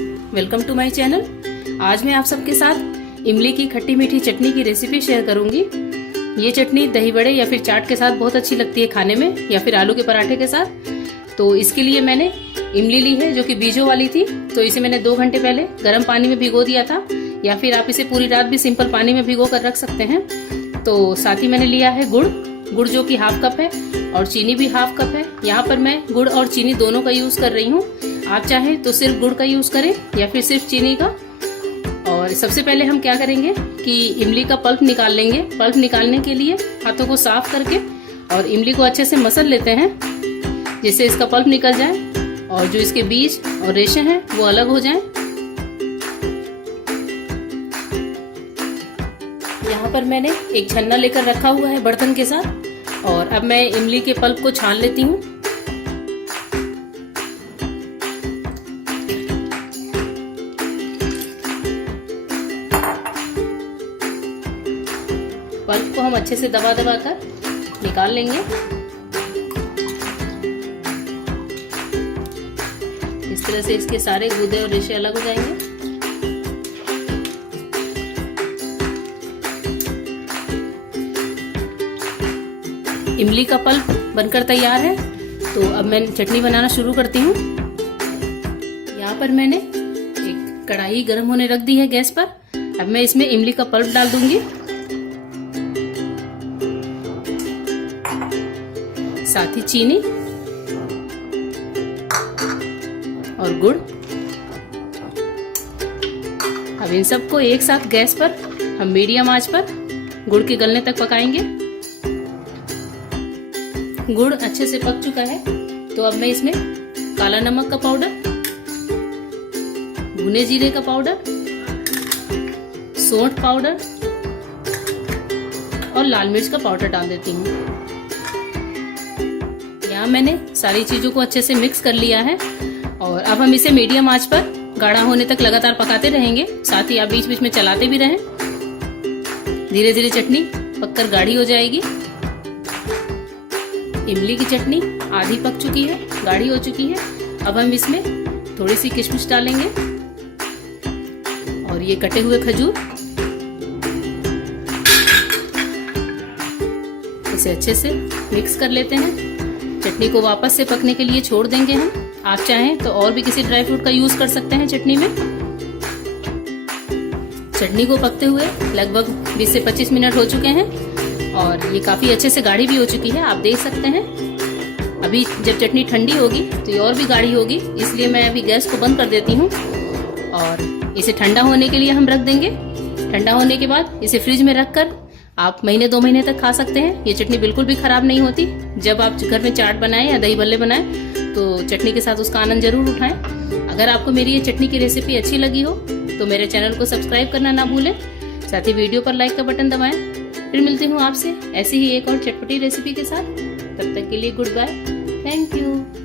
Welcome to my channel. आज मैं आप सबके साथ इमली की खट्टी मीठी चटनी की रेसिपी शेयर करूंगी। ये चटनी दही बड़े या फिर चाट के साथ बहुत अच्छी लगती है खाने में, या फिर आलू के पराठे के साथ। तो इसके लिए मैंने इमली ली है जो कि बीजों वाली थी। तो इसे मैंने 2 घंटे पहले गर्म पानी में भिगो दिया था, या फिर आप इसे पूरी रात भी सिंपल पानी में भिगो कर रख सकते हैं। तो साथ ही मैंने लिया है गुड़ जो कि 1/2 कप है, और चीनी भी 1/2 कप है। यहाँ पर मैं गुड़ और चीनी दोनों का यूज कर रही हूँ। आप चाहें तो सिर्फ गुड़ का यूज करें या फिर सिर्फ चीनी का। और सबसे पहले हम क्या करेंगे कि इमली का पल्प निकाल लेंगे। पल्प निकालने के लिए हाथों को साफ करके और इमली को अच्छे से मसल लेते हैं, जिससे इसका पल्प निकल जाए और जो इसके बीज और रेशे हैं वो अलग हो जाएं। यहाँ पर मैंने एक छन्ना लेकर रखा हुआ है बर्तन के साथ, और अब मैं इमली के पल्प को छान लेती हूँ। पल्प को हम अच्छे से दबा कर निकाल लेंगे। इस तरह से इसके सारे गूदे और रेशे अलग हो जाएंगे। इमली का पल्प बनकर तैयार है। तो अब मैं चटनी बनाना शुरू करती हूँ। यहाँ पर मैंने एक कढ़ाई गर्म होने रख दी है गैस पर। अब मैं इसमें इमली का पल्प डाल दूंगी, साथ ही चीनी और गुड़। अब इन सबको एक साथ गैस पर हम मीडियम आंच पर गुड़ के गलने तक पकाएंगे। गुड़ अच्छे से पक चुका है। तो अब मैं इसमें काला नमक का पाउडर, भुने जीरे का पाउडर, सौंठ पाउडर और लाल मिर्च का पाउडर डाल देती हूँ। यहाँ मैंने सारी चीजों को अच्छे से मिक्स कर लिया है, और अब हम इसे मीडियम आंच पर गाढ़ा होने तक लगातार पकाते रहेंगे। साथ ही आप बीच बीच में चलाते भी रहें। धीरे धीरे चटनी पककर गाढ़ी हो जाएगी। इमली की चटनी आधी पक चुकी है, गाढ़ी हो चुकी है। अब हम इसमें थोड़ी सी किशमिश डालेंगे और ये कटे हुए खजूर। इसे अच्छे से मिक्स कर लेते हैं। चटनी को वापस से पकने के लिए छोड़ देंगे हम। आप चाहें तो और भी किसी ड्राई फ्रूट का यूज कर सकते हैं चटनी में। चटनी को पकते हुए लगभग 20 से 25 मिनट हो चुके हैं, और ये काफी अच्छे से गाढ़ी भी हो चुकी है, आप देख सकते हैं। अभी जब चटनी ठंडी होगी तो ये और भी गाढ़ी होगी, इसलिए मैं अभी गैस को बंद कर देती हूँ और इसे ठंडा होने के लिए हम रख देंगे। ठंडा होने के बाद इसे फ्रिज में रखकर आप 1-2 महीने तक खा सकते हैं। ये चटनी बिल्कुल भी खराब नहीं होती। जब आप घर में चाट बनाएं या दही भल्ले बनाएं तो चटनी के साथ उसका आनंद जरूर उठाएं। अगर आपको मेरी ये चटनी की रेसिपी अच्छी लगी हो तो मेरे चैनल को सब्सक्राइब करना ना भूलें। साथ ही वीडियो पर लाइक का बटन दबाएं। फिर मिलती हूँ आपसे ऐसी ही एक और चटपटी रेसिपी के साथ। तब तक के लिए गुड बाय, थैंक यू।